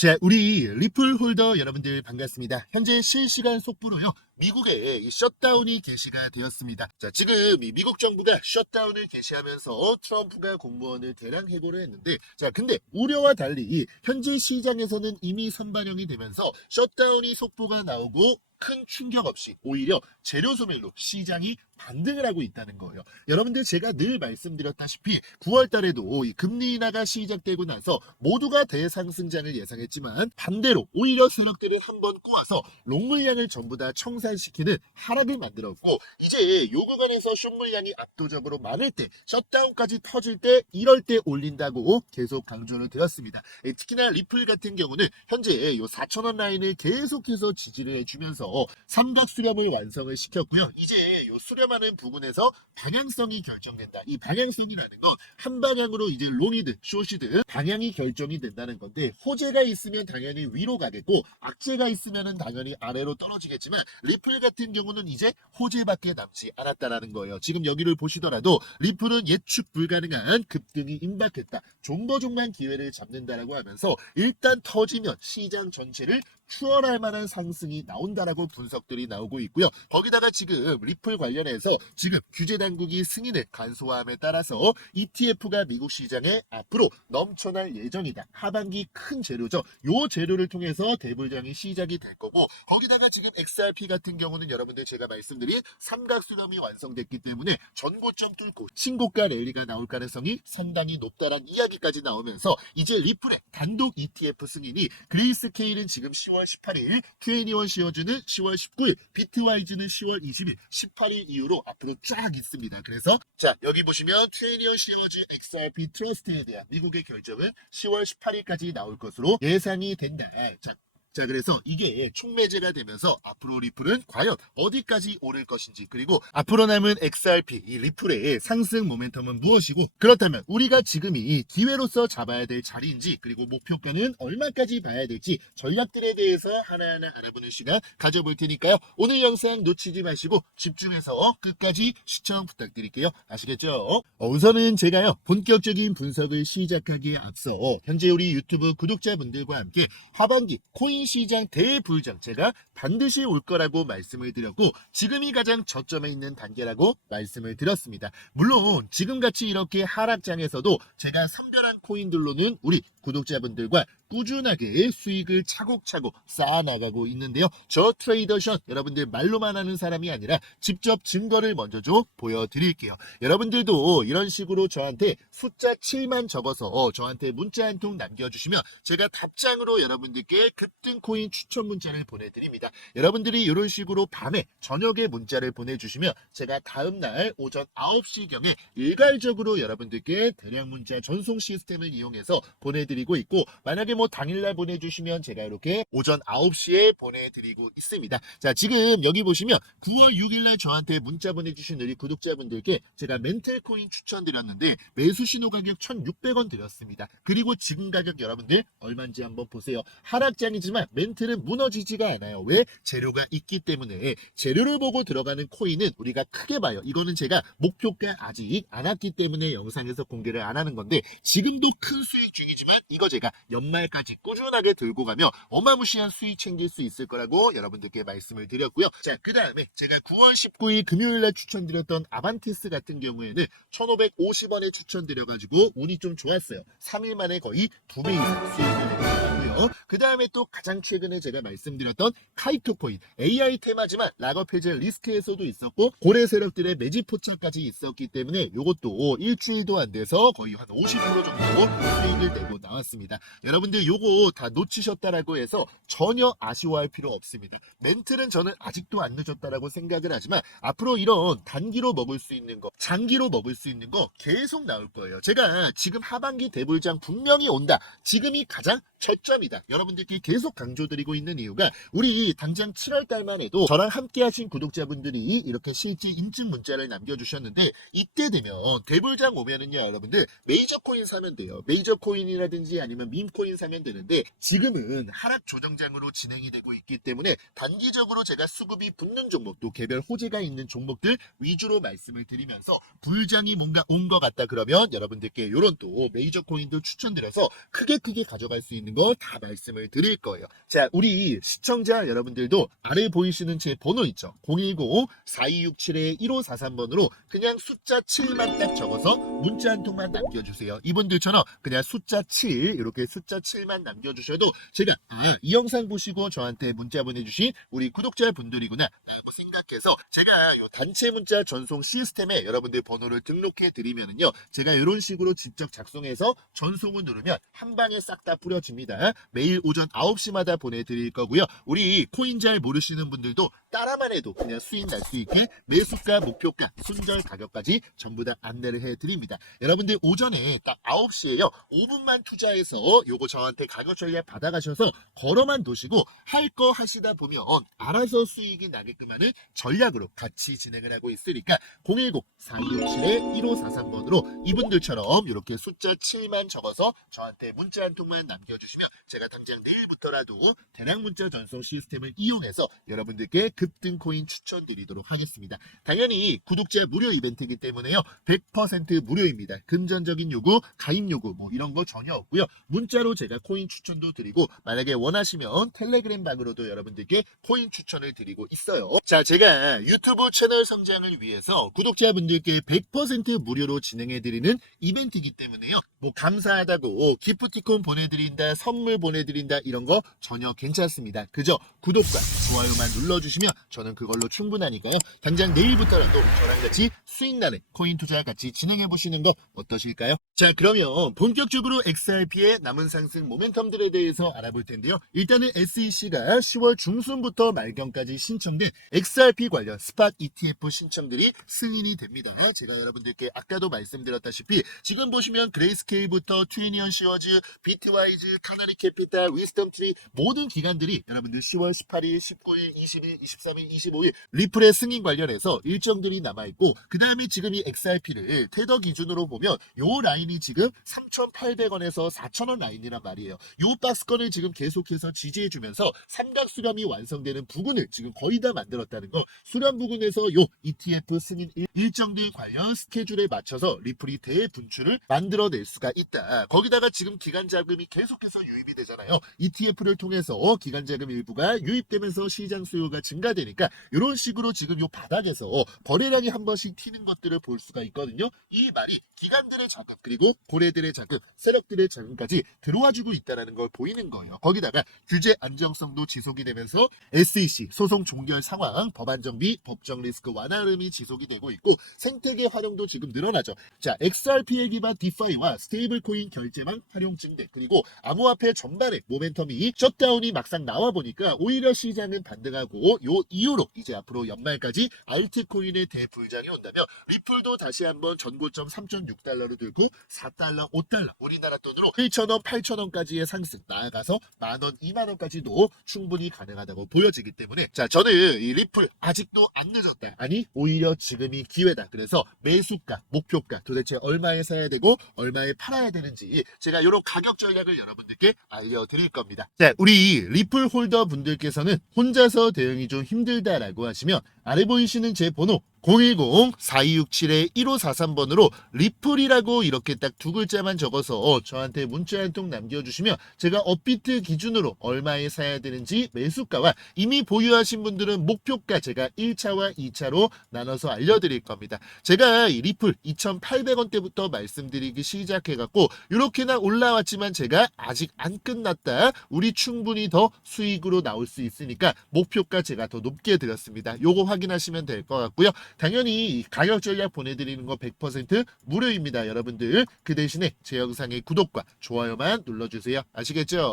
자, 우리 리플 홀더 여러분들 반갑습니다. 현재 실시간 속보로요. 미국에 이 셧다운이 개시가 되었습니다. 자, 지금 이 미국 정부가 셧다운을 개시하면서 트럼프가 공무원을 대량 해고를 했는데, 자, 근데 우려와 달리 현재 시장에서는 이미 선반영이 되면서 셧다운이 속보가 나오고 큰 충격 없이 오히려 재료 소멸로 시장이 반등을 하고 있다는 거예요. 여러분들 제가 늘 말씀드렸다시피 9월 달에도 이 금리 인하가 시작되고 나서 모두가 대상승장을 예상했지만 반대로 오히려 세력들을 한번 꼬아서 롱물량을 전부 다 청산 시키는 하락을 만들었고 이제 요 구간에서 숏물량이 압도적으로 많을 때 셧다운까지 터질 때 이럴 때 올린다고 계속 강조를 드렸습니다. 예, 특히나 리플 같은 경우는 현재 요 4천원 라인을 계속해서 지지를 해주면서 삼각 수렴을 완성을 시켰고요. 이제 요 수렴하는 부분에서 방향성이 결정된다. 이 방향성이라는 건 한 방향으로 이제 롱이든 숏이든 방향이 결정이 된다는 건데 호재가 있으면 당연히 위로 가겠고 악재가 있으면은 당연히 아래로 떨어지겠지만 리플 같은 경우는 이제 호재밖에 남지 않았다라는 거예요. 지금 여기를 보시더라도 리플은 예측 불가능한 급등이 임박했다. 종거종만 기회를 잡는다라고 하면서 일단 터지면 시장 전체를 추월할 만한 상승이 나온다라고 분석들이 나오고 있고요. 거기다가 지금 리플 관련해서 지금 규제 당국이 승인을 간소화함에 따라서 ETF가 미국 시장에 앞으로 넘쳐날 예정이다. 하반기 큰 재료죠. 요 재료를 통해서 대불장이 시작이 될 거고 거기다가 지금 XRP 같은 경우는 여러분들 제가 말씀드린 삼각 수렴이 완성됐기 때문에 전고점 뚫고 신고가 랠리가 나올 가능성이 상당히 높다란 이야기까지 나오면서 이제 리플의 단독 ETF 승인이 그레이스케일은 지금 10월 18일, Q&A1 시어즈는 10월 19일, 비트와이즈는 10월 20일, 18일 이후로 앞으로 쫙 있습니다. 그래서 자 여기 보시면 Q&A1 시어즈 XRP 트러스트에 대한 미국의 결정은 10월 18일까지 나올 것으로 예상이 된다. 자 자, 그래서 이게 촉매제가 되면서 앞으로 리플은 과연 어디까지 오를 것인지, 그리고 앞으로 남은 XRP, 이 리플의 상승 모멘텀은 무엇이고, 그렇다면 우리가 지금이 기회로서 잡아야 될 자리인지, 그리고 목표가는 얼마까지 봐야 될지 전략들에 대해서 하나하나 알아보는 시간 가져볼 테니까요. 오늘 영상 놓치지 마시고 집중해서 끝까지 시청 부탁드릴게요. 아시겠죠? 어, 우선은 제가요, 본격적인 분석을 시작하기에 앞서 현재 우리 유튜브 구독자분들과 함께 하반기 코인 시장 대불장 제가 반드시 올 거라고 말씀을 드렸고 지금이 가장 저점에 있는 단계라고 말씀을 드렸습니다. 물론 지금같이 이렇게 하락장에서도 제가 선별한 코인들로는 우리 구독자분들과 꾸준하게 수익을 차곡차곡 쌓아나가고 있는데요. 저 트레이더션 여러분들 말로만 하는 사람이 아니라 직접 증거를 먼저 좀 보여드릴게요. 여러분들도 이런 식으로 저한테 숫자 7만 적어서 저한테 문자 한 통 남겨주시면 제가 답장으로 여러분들께 급등 코인 추천 문자를 보내드립니다. 여러분들이 이런 식으로 밤에 저녁에 문자를 보내주시면 제가 다음날 오전 9시경에 일괄적으로 여러분들께 대량 문자 전송 시스템을 이용해서 보내드리고 있고 만약에 뭐 당일날 보내주시면 제가 이렇게 오전 9시에 보내드리고 있습니다. 자 지금 여기 보시면 9월 6일날 저한테 문자 보내주신 우리 구독자분들께 제가 멘틀코인 추천드렸는데 매수 신호 가격 1,600원 드렸습니다. 그리고 지금 가격 여러분들 얼마인지 한번 보세요. 하락장이지만 멘틀은 무너지지가 않아요. 왜? 재료가 있기 때문에 재료를 보고 들어가는 코인은 우리가 크게 봐요. 이거는 제가 목표가 아직 안 왔기 때문에 영상에서 공개를 안 하는 건데 지금도 큰 수익 중이지만 이거 제가 연말 까지 꾸준하게 들고 가면 어마무시한 수익 챙길 수 있을 거라고 여러분들께 말씀을 드렸고요. 자, 그 다음에 제가 9월 19일 금요일날 추천드렸던 아반티스 같은 경우에는 1,550원에 추천드려가지고 운이 좀 좋았어요. 3일 만에 거의 2배 이상 수익을 내고 요. 그 다음에 또 가장 최근에 제가 말씀드렸던 카이토 코인 AI 테마지만 락업 해제 리스크에서도 있었고 고래 세력들의 매집 포착까지 있었기 때문에 이것도 일주일도 안 돼서 거의 한 50% 정도 수익을 내고 나왔습니다. 여러분들 요거 다 놓치셨다라고 해서 전혀 아쉬워할 필요 없습니다. 멘트는 저는 아직도 안 늦었다라고 생각을 하지만 앞으로 이런 단기로 먹을 수 있는 거, 장기로 먹을 수 있는 거 계속 나올 거예요. 제가 지금 하반기 대불장 분명히 온다. 지금이 가장 저점이 다. 여러분들께 계속 강조드리고 있는 이유가 우리 당장 7월 달만 해도 저랑 함께 하신 구독자분들이 이렇게 실제 인증 문자를 남겨주셨는데 이때 되면 대불장 오면은요 여러분들 메이저 코인 사면 돼요. 메이저 코인이라든지 아니면 밈 코인 사면 되는데 지금은 하락 조정장으로 진행이 되고 있기 때문에 단기적으로 제가 수급이 붙는 종목도 개별 호재가 있는 종목들 위주로 말씀을 드리면서 불장이 뭔가 온 것 같다 그러면 여러분들께 이런 또 메이저 코인도 추천드려서 크게 크게 가져갈 수 있는 거다 말씀을 드릴 거예요. 자, 우리 시청자 여러분들도 아래 보이시는 제 번호 있죠? 010-4267-1543번으로 그냥 숫자 7만 딱 적어서 문자 한 통만 남겨주세요. 이분들처럼 그냥 숫자 7, 이렇게 숫자 7만 남겨주셔도 제가, 아, 이 영상 보시고 저한테 문자 보내주신 우리 구독자분들이구나, 라고 생각해서 제가 요 단체 문자 전송 시스템에 여러분들 번호를 등록해 드리면은요, 제가 이런 식으로 직접 작성해서 전송을 누르면 한 방에 싹 다 뿌려집니다. 매일 오전 9시마다 보내드릴 거고요. 우리 코인 잘 모르시는 분들도 따라만 해도 그냥 수익 날 수 있게 매수가, 목표가, 순절 가격까지 전부 다 안내를 해 드립니다. 여러분들 오전에 딱 9시에요. 5분만 투자해서 요거 저한테 가격 전략 받아가셔서 걸어만 두시고 할 거 하시다 보면 알아서 수익이 나게끔 하는 전략으로 같이 진행을 하고 있으니까 010-4267-1543번으로 이분들처럼 이렇게 숫자 7만 적어서 저한테 문자 한 통만 남겨주시면 제가 당장 내일부터라도 대량 문자 전송 시스템을 이용해서 여러분들께 급등 코인 추천드리도록 하겠습니다. 당연히 구독자 무료 이벤트이기 때문에요. 100% 무료입니다. 금전적인 요구, 가입 요구 뭐 이런 거 전혀 없고요. 문자로 제가 코인 추천도 드리고 만약에 원하시면 텔레그램 방으로도 여러분들께 코인 추천을 드리고 있어요. 자, 제가 유튜브 채널 성장을 위해서 구독자분들께 100% 무료로 진행해 드리는 이벤트이기 때문에요. 뭐 감사하다고 기프티콘 보내드린다, 선물 보내드린다 이런 거 전혀 괜찮습니다. 그저 구독과 좋아요만 눌러주시면 저는 그걸로 충분하니까요. 당장 내일부터라도 저랑 같이 수익 나는 코인 투자 같이 진행해 보시는 거 어떠실까요? 자, 그러면 본격적으로 XRP의 남은 상승 모멘텀들에 대해서 알아볼 텐데요. 일단은 SEC가 10월 중순부터 말경까지 신청된 XRP 관련 스팟 ETF 신청들이 승인이 됩니다. 제가 여러분들께 아까도 말씀드렸다시피 지금 보시면 그레이스케일부터 트위니언 시어즈, 비트와이즈, 카나리 캐피탈, 위스덤 트리 모든 기관들이 여러분들 10월 18일, 19일, 20일, 23일, 25일 리플의 승인 관련해서 일정들이 남아있고 그 다음에 지금 이 XRP를 테더 기준으로 보면 요 라인이 지금 3,800원에서 4,000원 라인이란 말이에요. 요 박스권을 지금 계속해서 지지해주면서 삼각 수렴이 완성되는 부분을 지금 거의 다 만들었다는 거 수렴 부분에서 요 ETF 승인 일- 일정들 관련 스케줄에 맞춰서 리플이 대분출을 만들어낼 수가 있다. 거기다가 지금 기간 자금이 계속해서 유입이 되잖아요. ETF를 통해서 기간 자금 일부가 유입되면서 시장 수요가 증가되 니까 이런 식으로 지금 요 바닥에서 거래량이 한 번씩 튀는 것들을 볼 수가 있거든요. 이 말이 기관들의 자금 그리고 고래들의 자금, 세력들의 자금까지 들어와주고 있다는 걸 보이는 거예요. 거기다가 규제 안정성도 지속이 되면서 SEC 소송 종결 상황, 법안 정비, 법정 리스크 완화 흐름이 지속이 되고 있고 생태계 활용도 지금 늘어나죠. 자, XRP에 기반 디파이와 스테이블 코인 결제망 활용 증대 그리고 암호화폐 전반의 모멘텀이 셧다운이 막상 나와 보니까 오히려 시장은 반등하고 요 이후로 이제 앞으로 연말까지 알트코인의 대불장이 온다면 리플도 다시 한번 전고점 3.6달러로 들고 4달러, 5달러 우리나라 돈으로 7,000원, 8,000원까지의 상승 나아가서 만원, 2만원까지도 충분히 가능하다고 보여지기 때문에 자 저는 이 리플 아직도 안 늦었다. 아니 오히려 지금이 기회다. 그래서 매수가, 목표가 도대체 얼마에 사야 되고 얼마에 팔아야 되는지 제가 이런 가격 전략을 여러분들께 알려드릴 겁니다. 자 우리 리플 홀더 분들께서는 혼자서 대응이 좀 힘들 다라고 하시면 아래 보이시는 제 번호 010-4267-1543번으로 리플이라고 이렇게 딱 두 글자만 적어서 저한테 문자 한 통 남겨주시면 제가 업비트 기준으로 얼마에 사야 되는지 매수가와 이미 보유하신 분들은 목표가 제가 1차와 2차로 나눠서 알려드릴 겁니다. 제가 이 리플 2,800원대부터 말씀드리기 시작해갖고 이렇게나 올라왔지만 제가 아직 안 끝났다. 우리 충분히 더 수익으로 나올 수 있으니까 목표가 제가 더 높게 드렸습니다. 요거 확인하시면 될 것 같고요. 당연히 이 가격 전략 보내드리는 거 100% 무료입니다. 여러분들 그 대신에 제 영상의 구독과 좋아요만 눌러주세요. 아시겠죠?